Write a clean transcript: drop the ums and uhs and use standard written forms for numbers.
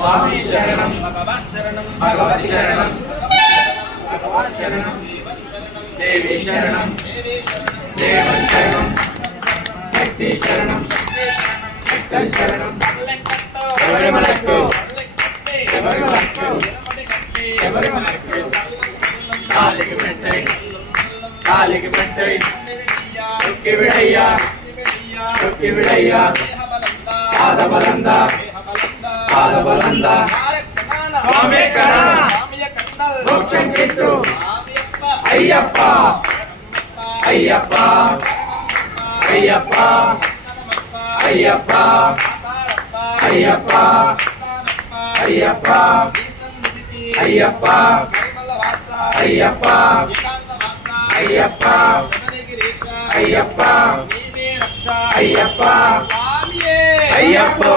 स्वामी शरणं भगवती शरणं भगवान् शरणं देवी शरणं देव शरणं शक्ति शरणं शक्ति शरणं शबरिमलक्कु शबरिमलक्कु शबरिमलक्कु कालिकी मेट्टै रुक्की विडैया पाद बलंदा स्वामी करण मोक्षं किट्टु अय्यप्पा अय्यप्पा अय्यप्पा अय्यप्पा अय्यप्पा अय्यप्पा अय्यप्पा अय्यप्पा अय्यप्पा अय्यप्पा अय्यप्पा अय्यप्पो